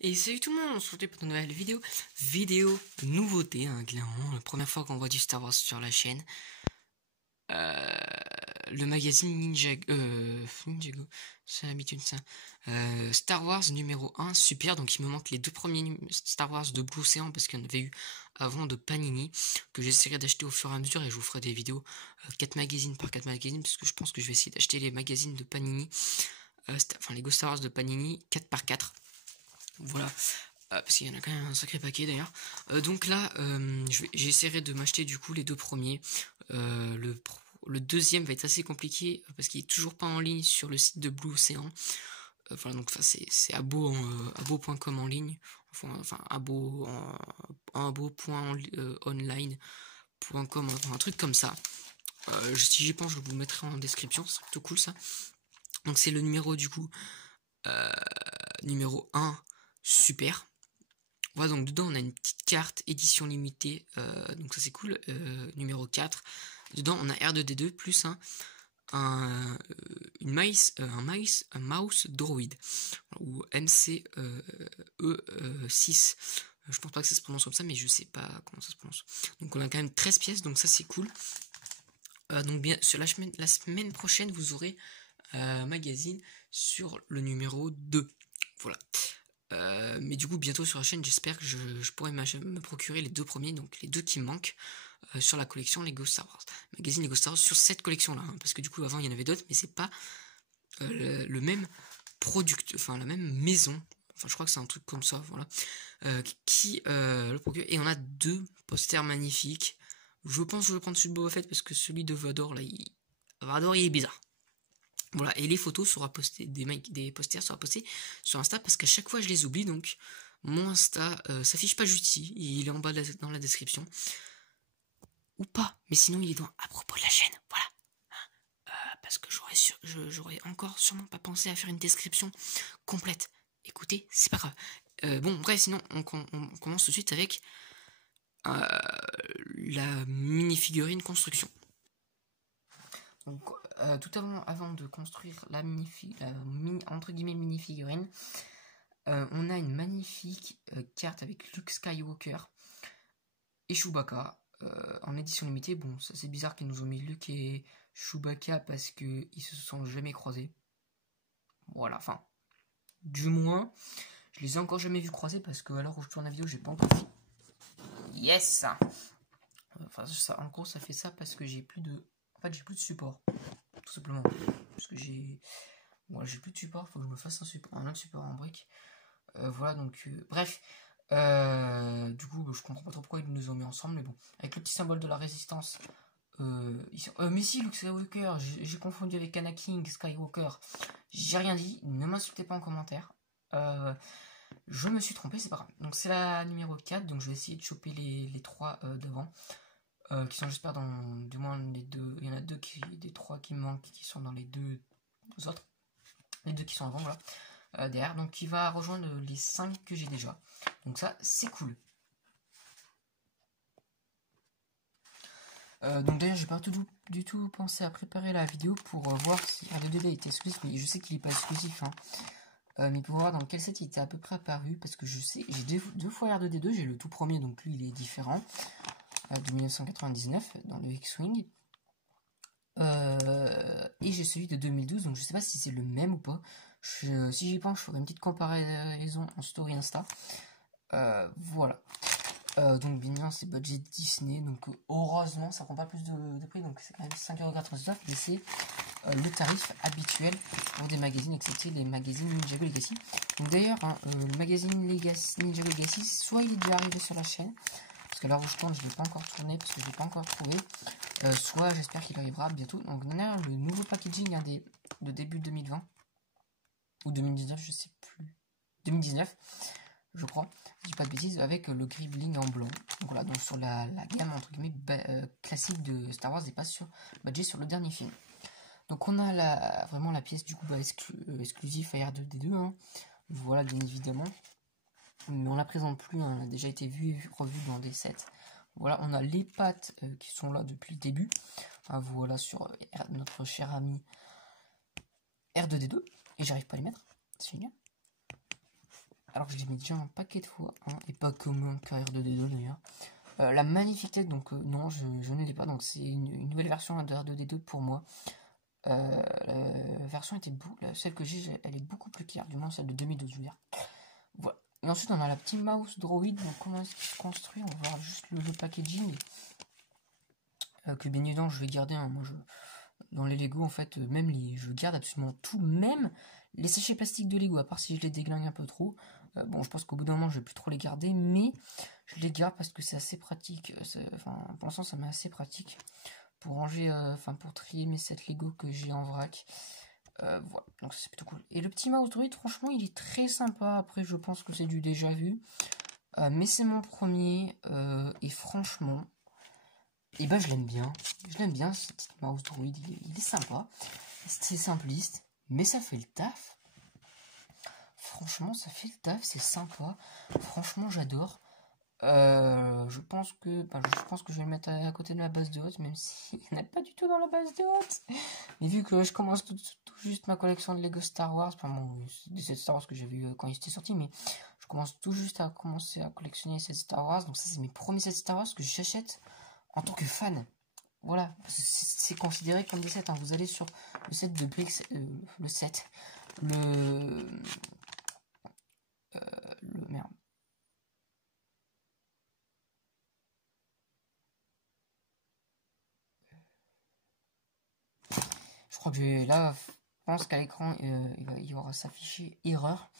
Et salut tout le monde, on se retrouve pour une nouvelle vidéo nouveauté, hein, clairement, la première fois qu'on voit du Star Wars sur la chaîne. Le magazine Ninjago, c'est l'habitude ça. Star Wars numéro 1, super, donc il me manque les deux premiers Star Wars de Blue Ocean parce qu'il y en avait eu avant de Panini, que j'essaierai d'acheter au fur et à mesure et je vous ferai des vidéos 4 magazines par 4 magazines, parce que je pense que je vais essayer d'acheter les magazines de Panini, enfin les Ghost Star Wars de Panini 4 par 4. Voilà, parce qu'il y en a quand même un sacré paquet d'ailleurs. Donc là, j'essaierai de m'acheter du coup les deux premiers. Le deuxième va être assez compliqué parce qu'il est toujours pas en ligne sur le site de Blue Ocean. Voilà, donc c'est abo.com en ligne. Enfin abo.online.com, un truc comme ça. Si j'y pense, je vous le mettrai en description, c'est plutôt cool ça. Donc c'est le numéro du coup numéro 1, super. Voilà, donc dedans on a une petite carte édition limitée, donc ça c'est cool. Numéro 4, dedans on a R2D2 plus un mouse droid, ou MCE6. Je pense pas que ça se prononce comme ça, mais je sais pas comment ça se prononce. Donc on a quand même 13 pièces, donc ça c'est cool. Donc bien sur la semaine prochaine vous aurez un magazine sur le numéro 2. Voilà. Mais du coup bientôt sur la chaîne j'espère que je pourrai me procurer les deux premiers, donc les deux qui me manquent sur la collection Lego Star Wars. Magazine Lego Star Wars sur cette collection là, hein, parce que du coup avant il y en avait d'autres, mais c'est pas le même product, enfin la même maison, enfin je crois que c'est un truc comme ça, voilà, qui le procure. Et on a deux posters magnifiques. Je pense que je vais prendre celui de Boba Fett parce que celui de Vador là, Vador il est bizarre. Voilà, et les photos sera postées, des posters sera postés sur Insta parce qu'à chaque fois je les oublie, donc mon Insta s'affiche pas juste ici, il est en bas dans la description. Ou pas, mais sinon il est à propos de la chaîne, voilà. Parce que j'aurais encore sûrement pas pensé à faire une description complète. Écoutez, c'est pas grave. Bon, bref, sinon on commence tout de suite avec la mini-figurine construction. Donc, tout avant de construire la entre guillemets mini-figurine, on a une magnifique carte avec Luke Skywalker et Chewbacca en édition limitée. Bon, ça c'est bizarre qu'ils nous ont mis Luke et Chewbacca parce que ils se sont jamais croisés. Voilà, enfin, du moins, je les ai encore jamais vus croiser parce que à l'heure où je tourne la vidéo, j'ai pas encore fait. Yes. Enfin, ça, en gros, ça fait ça parce que j'ai plus de, en fait, j'ai plus de support, tout simplement, parce que j'ai plus de support. Faut que je me fasse un autre support en brique. Voilà, donc bref. Du coup, je comprends pas trop pourquoi ils nous ont mis ensemble, mais bon, avec le petit symbole de la résistance. Mais si, Luke Skywalker, j'ai confondu avec Anakin Skywalker. J'ai rien dit, ne m'insultez pas en commentaire. Je me suis trompé, c'est pas grave. Donc c'est la numéro 4, donc je vais essayer de choper les trois devant. Qui sont, j'espère, dans du moins les deux. Il y en a des trois qui me manquent, qui sont dans les deux autres. Les deux qui sont avant, voilà. Derrière, donc qui va rejoindre les 5 que j'ai déjà. Donc ça, c'est cool. Donc d'ailleurs, j'ai pas du tout pensé à préparer la vidéo pour voir si R2D2 était exclusif, mais je sais qu'il est pas exclusif, hein. Mais pour voir dans quel set il était à peu près apparu, parce que je sais, j'ai deux fois R2D2, j'ai le tout premier, donc lui il est différent, de 1999, dans le X-Wing. Et j'ai celui de 2012, donc je sais pas si c'est le même ou pas. Si j'y pense, je ferai une petite comparaison en story Insta. Voilà. Donc bien évidemment c'est budget Disney, donc heureusement ça prend pas plus de prix, donc c'est quand même 5,99€, mais c'est le tarif habituel pour des magazines, excepté les magazines Ninjago Legacy. Donc d'ailleurs, hein, le magazine Ninjago Legacy, soit il est déjà arrivé sur la chaîne, parce qu'à l'heure où je tourne, je ne l'ai pas encore tourné, parce que je ne l'ai pas encore trouvé, soit j'espère qu'il arrivera bientôt. Donc on a le nouveau packaging de début 2020, ou 2019, je sais plus, 2019, je crois, je dis pas de bêtises, avec le gris bling en blanc. Donc voilà, donc sur la gamme entre guillemets classique de Star Wars et pas sur budget sur le dernier film. Donc on a vraiment la pièce du coup exclusive à R2D2, hein. Voilà, bien évidemment, mais on la présente plus, hein. Elle a déjà été revue dans des sets. Voilà, on a les pattes qui sont là depuis le début. Ah, voilà, sur notre cher ami R2D2, et j'arrive pas à les mettre, c'est génial. alors que je l'ai mis déjà un paquet de fois, hein, et pas comme en carrière de D2 d'ailleurs. La magnifique tête, donc non, je ne l'ai pas, donc c'est une nouvelle version de R2D2 pour moi. La version était celle que j'ai, elle est beaucoup plus claire, du moins celle de 2012, je veux dire. Voilà. Et ensuite, on a la petite mouse droid, donc comment est-ce qu'il se construit? On va voir juste le packaging. Que bien évidemment, je vais garder, hein, moi, dans les Lego, en fait, même je garde absolument tout, même les sachets plastiques de Lego, à part si je les déglingue un peu trop. Bon, je pense qu'au bout d'un moment, je vais plus trop les garder, mais je les garde parce que c'est assez pratique. Enfin, pour l'instant, ça m'est assez pratique pour ranger, pour trier mes sets Lego que j'ai en vrac. Voilà, donc c'est plutôt cool. Et le petit mouse droid, franchement, il est très sympa. Après, je pense que c'est du déjà vu. Mais c'est mon premier, et franchement, et ben je l'aime bien. Je l'aime bien, ce petit mouse droid, il est sympa. C'est simpliste, mais ça fait le taf. Franchement, ça fait le taf, c'est sympa. Franchement, j'adore. Je pense que je vais le mettre à côté de ma base de hot, même s'il n'y en a pas du tout dans la base de hot. Mais vu que je commence tout juste ma collection de Lego Star Wars, enfin bon, des sets Star Wars que j'ai vu quand ils étaient sortis, mais je commence tout juste à commencer à collectionner ces Star Wars. Donc ça, c'est mes premiers sets Star Wars que j'achète en tant que fan. Voilà, c'est considéré comme des sets, hein. Vous allez sur le set de Bricks, merde. Je crois que là, je pense qu'à l'écran, il y aura s'afficher erreur,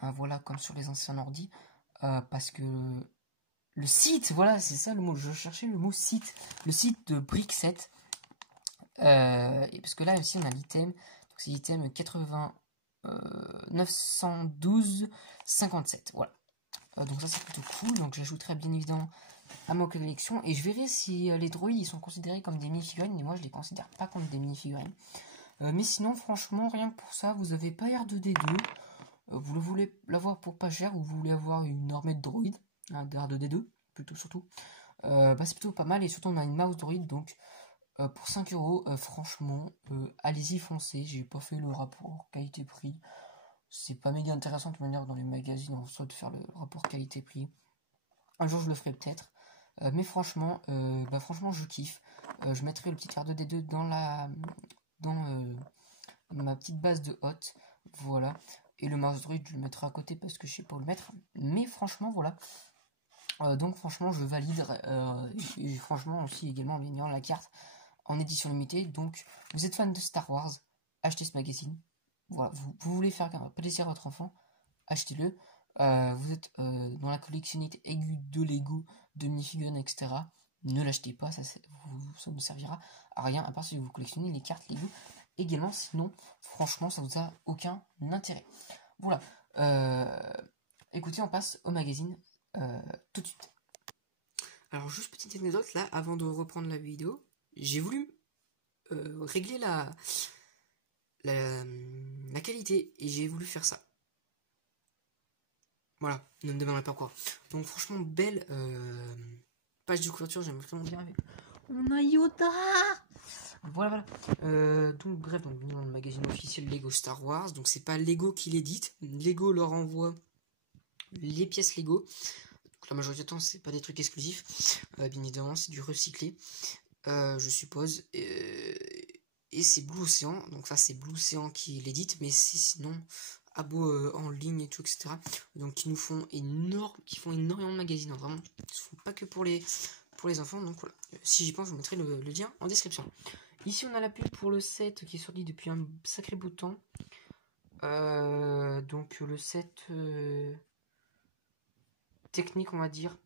hein, voilà, comme sur les anciens ordi, parce que le site, voilà, c'est ça le mot, je cherchais le mot site, le site de Brickset, et parce que là aussi on a l'item, donc c'est l'item 912 57, voilà. Donc ça c'est plutôt cool, donc j'ajouterai bien évidemment à ma collection, et je verrai si les droïdes ils sont considérés comme des mini-figurines, mais moi je les considère pas comme des mini-figurines. Mais sinon, franchement, rien que pour ça, vous avez pas R2D2, vous voulez l'avoir pour pas cher, ou vous voulez avoir une armée de droïdes, hein, de R2D2, plutôt surtout, c'est plutôt pas mal, et surtout on a une mouse droïde, donc pour 5 euros, franchement, allez-y, foncez. J'ai pas fait le rapport qualité-prix, c'est pas méga intéressant de manière dans les magazines en soi de faire le rapport qualité-prix. Un jour je le ferai peut-être, mais franchement, franchement je kiffe. Je mettrai le petit R2D2 dans ma petite base de hot, voilà. Et le mouse droid je le mettrai à côté parce que je sais pas où le mettre, mais franchement voilà. Donc franchement je valide, et franchement aussi également bien évidemment la carte en édition limitée. Donc vous êtes fan de Star Wars, achetez ce magazine. Voilà, vous voulez faire plaisir à votre enfant, achetez-le. Vous êtes dans la collectionnite aiguë de Lego, de minifigurines, etc. Ne l'achetez pas, ça ne servira à rien, à part si vous collectionnez les cartes Lego également, sinon franchement ça vous a aucun intérêt. Voilà, écoutez, on passe au magazine tout de suite. Alors juste petite anecdote là, avant de reprendre la vidéo, j'ai voulu régler la qualité, et j'ai voulu faire ça. Voilà, ne me demandez pas quoi. Donc franchement, belle page de couverture, j'aime vraiment bien avec. On a Yoda. Voilà. Donc bref, donc dans le magazine officiel Lego Star Wars, donc c'est pas Lego qui l'édite, Lego leur envoie les pièces Lego. Donc la majorité du temps, c'est pas des trucs exclusifs, bien évidemment, c'est du recyclé, je suppose. Et c'est Blue Ocean, donc ça c'est Blue Ocean qui l'édite, mais c'est sinon Abo en ligne et tout, etc. Donc qui font énormément de magazines, hein, vraiment. Ils ne font pas que pour les enfants, donc voilà. Si j'y pense, je vous mettrai le lien en description. Ici on a la pub pour le set qui est sorti depuis un sacré bout de temps. Donc le set technique, on va dire,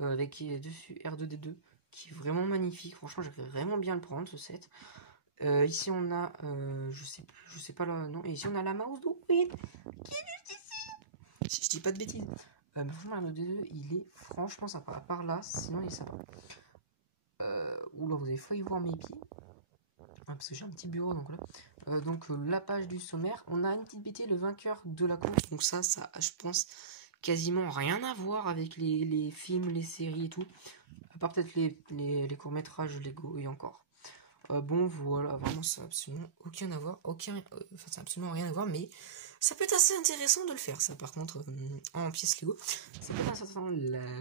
avec dessus R2D2, qui est vraiment magnifique. Franchement, j'aimerais vraiment bien le prendre, ce set. Ici on a, je sais pas le nom, et ici on a la mouse droid qui est juste ici, si je dis pas de bêtises. Mais franchement, la mouse 2, il est franchement sympa. À part là, sinon il est sympa. Oula, vous avez failli voir mes pieds, parce que j'ai un petit bureau, donc là. Donc la page du sommaire, on a une petite bêtise, le vainqueur de la course. Donc ça, je pense, quasiment rien à voir avec les films, les séries et tout. À part peut-être les courts-métrages Lego et encore. Bon, voilà, vraiment, ça n'a absolument aucun à voir, ça n'a absolument rien à voir, mais Ça peut être assez intéressant de le faire, ça, par contre, en pièces Lego. Ça peut être intéressant,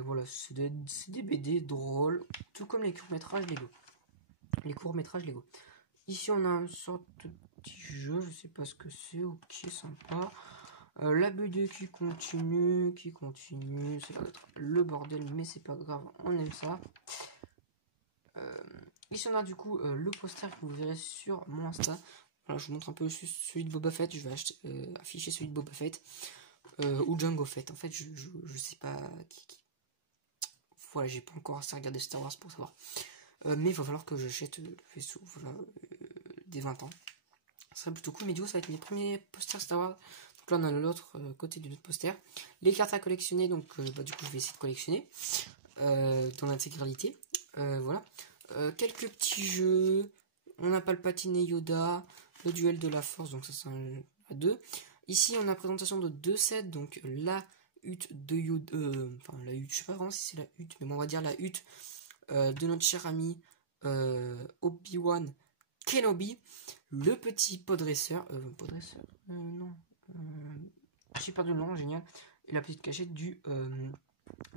voilà, c'est des BD drôles, tout comme les courts-métrages Lego. Les courts-métrages Lego. Ici, on a une sorte de petit jeu, je sais pas ce que c'est, ok, sympa. La BD qui continue, c'est pas d'être le bordel, mais c'est pas grave, on aime ça. Ici, on a du coup le poster que vous verrez sur mon Insta. Voilà, je vous montre un peu celui de Boba Fett, je vais afficher celui de Boba Fett. Ou Jango Fett, en fait, je sais pas qui. Voilà, j'ai pas encore assez regardé Star Wars pour savoir. Mais il va falloir que j'achète le vaisseau, voilà, des 20 ans. Ça serait plutôt cool, mais du coup, ça va être mes premiers posters Star Wars. Donc là, on a l'autre côté de notre poster. Les cartes à collectionner, donc du coup, je vais essayer de collectionner dans l'intégralité. Voilà. Quelques petits jeux. On a Palpatine et Yoda. Le duel de la force, donc ça c'est à 2. Ici, on a présentation de 2 sets, donc la hutte de Yoda. Enfin, la hutte, je sais pas vraiment si c'est la hutte, mais bon, on va dire la hutte de notre cher ami Obi-Wan Kenobi, le petit podresseur, non, j'ai perdu le nom, génial, et la petite cachette du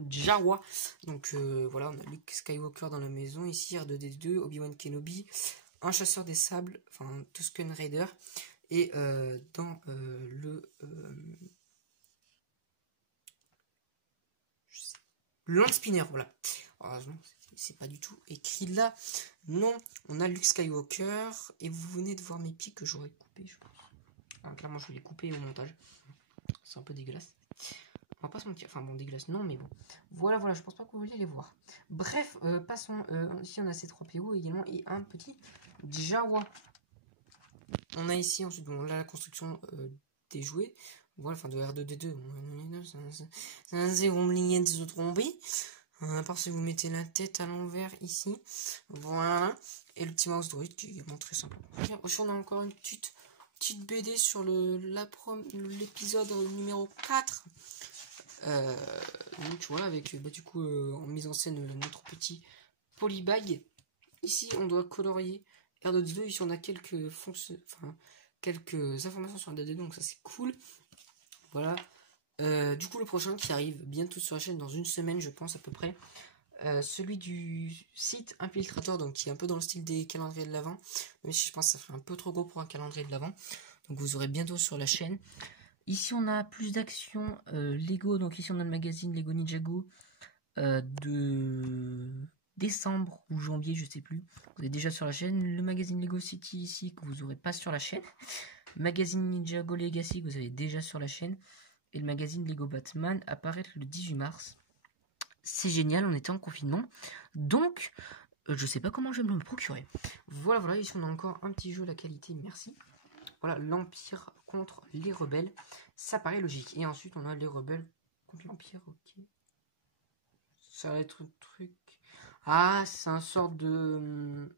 Jawa. Donc voilà, on a Luke Skywalker dans la maison, ici R2D2, Obi-Wan Kenobi, un chasseur des sables, enfin Tusken Raider, et dans le Land Spinner, voilà. Heureusement, c'est pas du tout écrit là. Non, on a Luke Skywalker, et vous venez de voir mes pieds que j'aurais coupé, je pense. Ah, clairement, je vais les couper au montage. C'est un peu dégueulasse. On va pas se mentir. Enfin bon, dégueulasse, non, mais bon. Voilà, je pense pas que vous vouliez les voir. Bref, passons. Ici, on a ces 3 PO également et un petit Jawa. On a ici ensuite bon, là, la construction des jouets. Voilà, enfin de R2D2. C'est un zéro millier de se tromper. À part si vous mettez la tête à l'envers ici. Voilà. Et le petit mouse droid qui est vraiment très simple. On a encore une petite BD sur l'épisode numéro 4. Donc voilà, avec du coup en mise en scène notre petit polybag. Ici on doit colorier R2D2. Ici on a quelques informations sur R2D2, donc ça c'est cool. Voilà. Du coup le prochain qui arrive bientôt sur la chaîne dans une semaine je pense à peu près. Celui du site Infiltrator, donc qui est un peu dans le style des calendriers de l'Avent, même si je pense que ça fait un peu trop gros pour un calendrier de l'Avent. Donc vous aurez bientôt sur la chaîne. Ici on a plus d'actions Lego, donc ici on a le magazine Lego Ninjago de décembre ou janvier, je sais plus. Vous êtes déjà sur la chaîne. Le magazine Lego City ici que vous aurez pas sur la chaîne. Magazine Ninjago Legacy que vous avez déjà sur la chaîne. Et le magazine Lego Batman apparaît le 18 mars. C'est génial, on était en confinement. Donc, je sais pas comment je vais me le procurer. Voilà, ici on a encore un petit jeu, la qualité, merci. Voilà, l'Empire contre les rebelles. Ça paraît logique. Et ensuite, on a les rebelles contre l'Empire, ok. Ça va être un truc... Ah, c'est un sort de...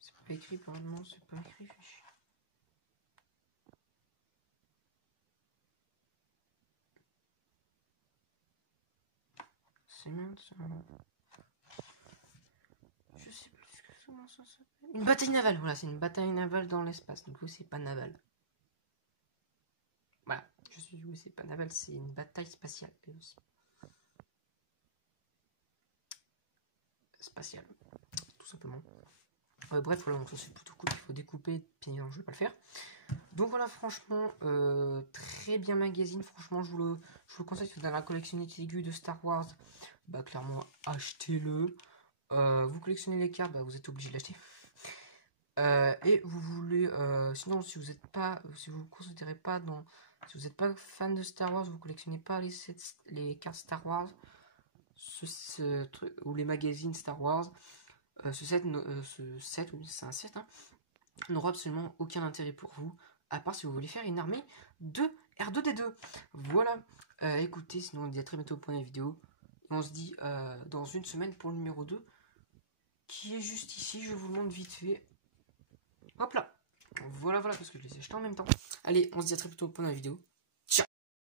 C'est pas écrit, apparemment, c'est pas écrit, fiche. C'est merde, ça. Je sais plus comment ça s'appelle. Une bataille navale, voilà, c'est une bataille navale dans l'espace. Donc, c'est pas naval. Voilà, oui, c'est pas naval, c'est une bataille spatiale. Spatiale, tout simplement. Bref, voilà, donc ça c'est plutôt cool. Il faut découper, puis non, je vais pas le faire. Donc voilà, franchement, très bien magazine. Franchement, je vous le conseille. Si vous avez la collectionner aiguë de Star Wars, bah clairement, achetez-le. Vous collectionnez les cartes, bah vous êtes obligé de l'acheter. Et vous voulez, sinon, si vous vous considérez pas si vous n'êtes pas fan de Star Wars, vous collectionnez pas les cartes Star Wars, ce truc, ou les magazines Star Wars, ce set, oui, c'est un set, hein, n'aura absolument aucun intérêt pour vous, à part si vous voulez faire une armée de R2D2. Voilà, écoutez, sinon on se dit à très bientôt pour une vidéo. Et on se dit dans une semaine pour le numéro 2, qui est juste ici, je vous le montre vite fait. Hop là, voilà, parce que je les ai achetés en même temps. Allez, on se dit à très bientôt pour une vidéo.